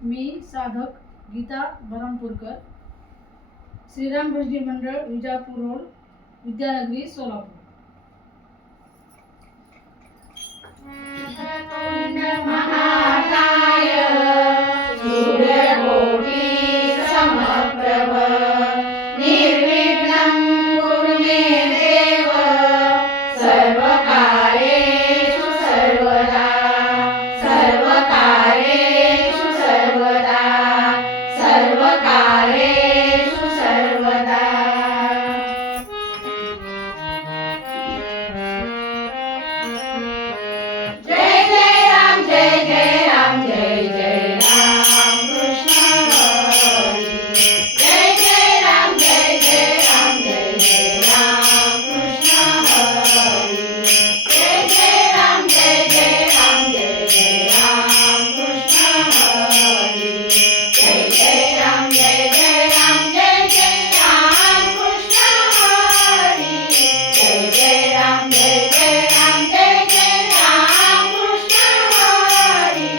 मी साधक गीता बरमपूरकर, श्रीराम भजनी मंडळ विजापूर रोड, विद्यानगरी, सोलापूर. महाकाय सूर्यकोटि समप्रभ निर्विघ्नं कुरु मे देव सर्वकार्येषु सर्वदा सर्वकार्येषु सर्वदा सर्वकार्येषु सर्वदा. जय जय राम जय जय राम जय जय राम कृष्ण हरी. जय जय राम जय जय राम जय जय राम कृष्ण हरी. जय जय राम जय जय राम जय जय राम कृष्ण हरी. जय जय राम जय जय राम जय जय राम कृष्ण हरी. जय जय राम जय जय राम जय जय राम कृष्ण हरी.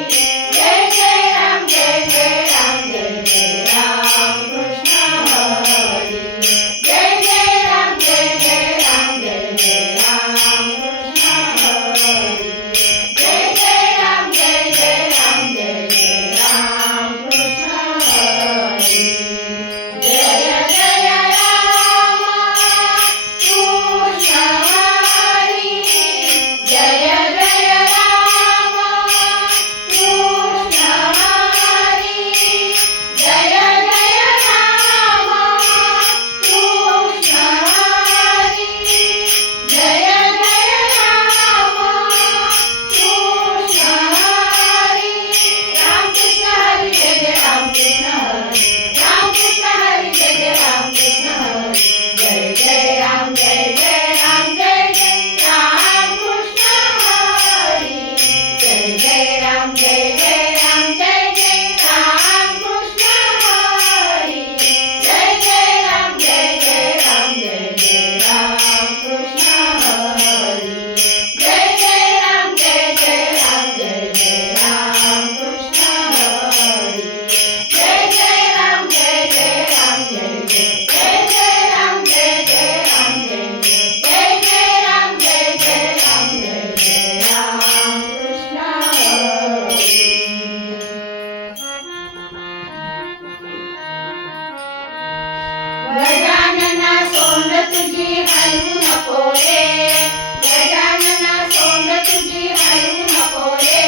जय जय राम जय जय राम जय जय राम कृष्ण हरी. जय जय राम जय जय राम जय जय राम कृष्ण हरी. जय जय राम जय जय राम जय जय राम कृष्ण हरी. जय जय राम कृष्ण हरी. जय जय राम कृष्ण हरी. जय जय राम कृष्ण हरी. जय जय राम कृष्ण हरी. राम कृष्ण हरी जय जय राम कृष्ण हरी. राम कृष्ण हरी जय जय राम कृष्ण हरी. जय जय राम जय जय राम जय जय राम कृष्ण हरी. जय जय राम जय जय राम जय जय राम कृष्ण हरी. जय जय राम जय जय राम जय जय राम कृष्ण हरी. जय जय राम जय जय राम जय जय राम कृष्ण हरी. जय जय राम जय जय राम जय जय जय जय राम जय जय राम जय जय जय जय राम जय जय राम जय जय राम कृष्ण हरी. गजानना सोंड तुझी हलवू नको रे. गजानना सोंड तुझी हलवू नको रे.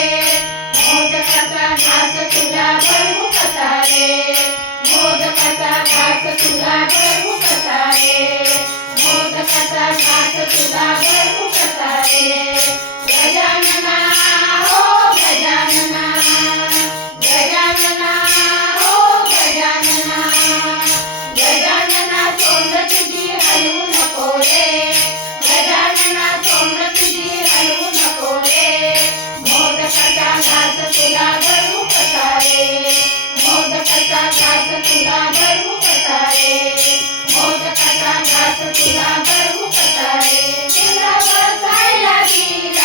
मोदकाचा घास तुला भरवू कसा रे. मोदकाचा घास तुला भरवू कसा रे. मोदकाचा घास तुला भरवू कसा रे. गजानना हो गजानना. गजानना हो गजानना. गजानना सोंड तुझी हलवू नको रे. गजानना सोंड तुझी हलवू नको रे. मोदकाचा घास तुला भरवू कसा रे. मोदकाचा घास तुला भरवू कसा रे. मोदकाचा घास तुला भरवू कसा रे. तुला बसायला दिला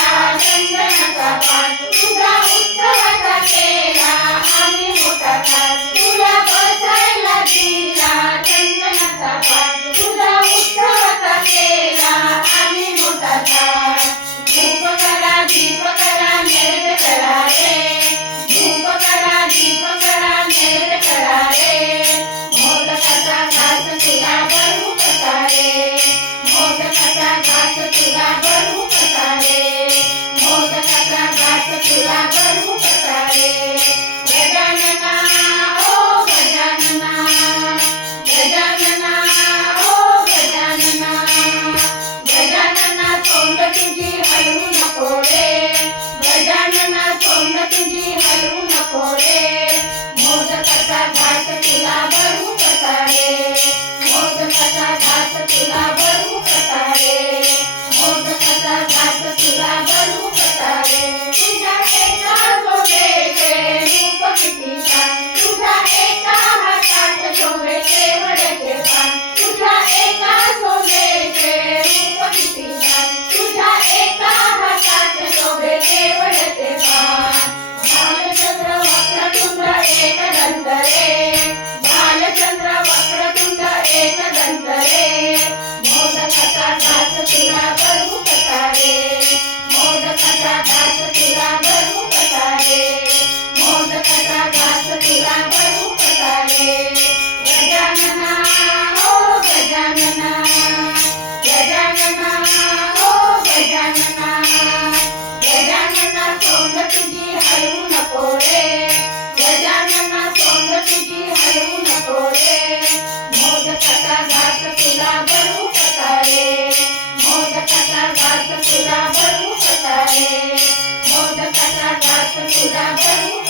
तुला भरू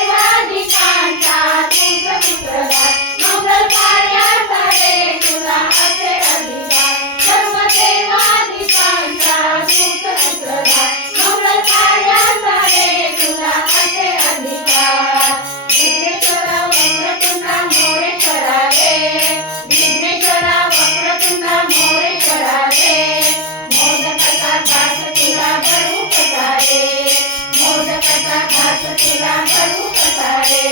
देवाधिकांचा तुझ सूत्रधार मंगल कार्याचा रे तुला असे अधिकार सर्व देवाधिकांचा तुझ सूत्रधार मंगल कार्याचा रे तुला असे अधिकार विघ्नेश्वरा वक्रतुंडा मोरेश्वरा रे विघ्नेश्वरा वक्रतुंडा मोरेश्वरा रे मोदकाचा घास तुला भरू रे मोदकाचा घास तुला भरू रे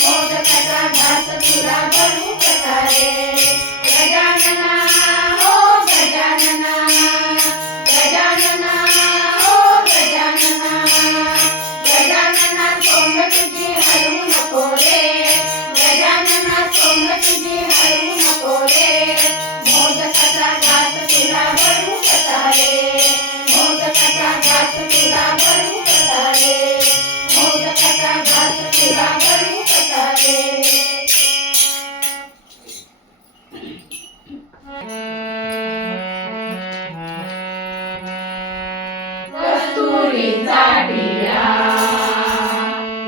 मोदकाचा घास तुला भरू रे गजानना हो गजानना गजानना हो गजानना गजानना सोंग तुझी हलवू नको रे गजानना सोंग तुझी हलवू नको रे मोदकाचा घास तुला भरू रे मोदकाचा घास तुला भरू रे मोदकाचा घास तुला भरू रे कस्तुरीचा दिया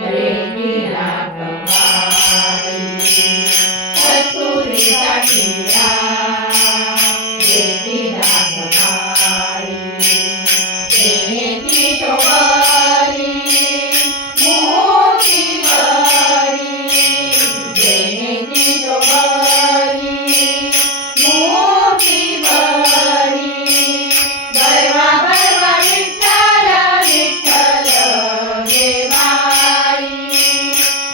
प्रेमीला गवाई कस्तुरीचा दिया प्रेमीला गवाई प्रेमी शोभरी मोठी बरी प्रेमी शोभरी मोठी बरी बरवा बरवा विठ्ठल विठ्ठल देवाई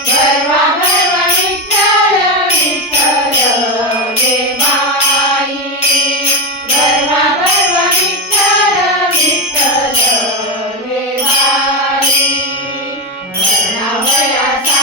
बरवा बरवा विठ्ठल विठ्ठल देवाई बरवा बरवा विठ्ठल विठ्ठल देवाई वर्णावयाचा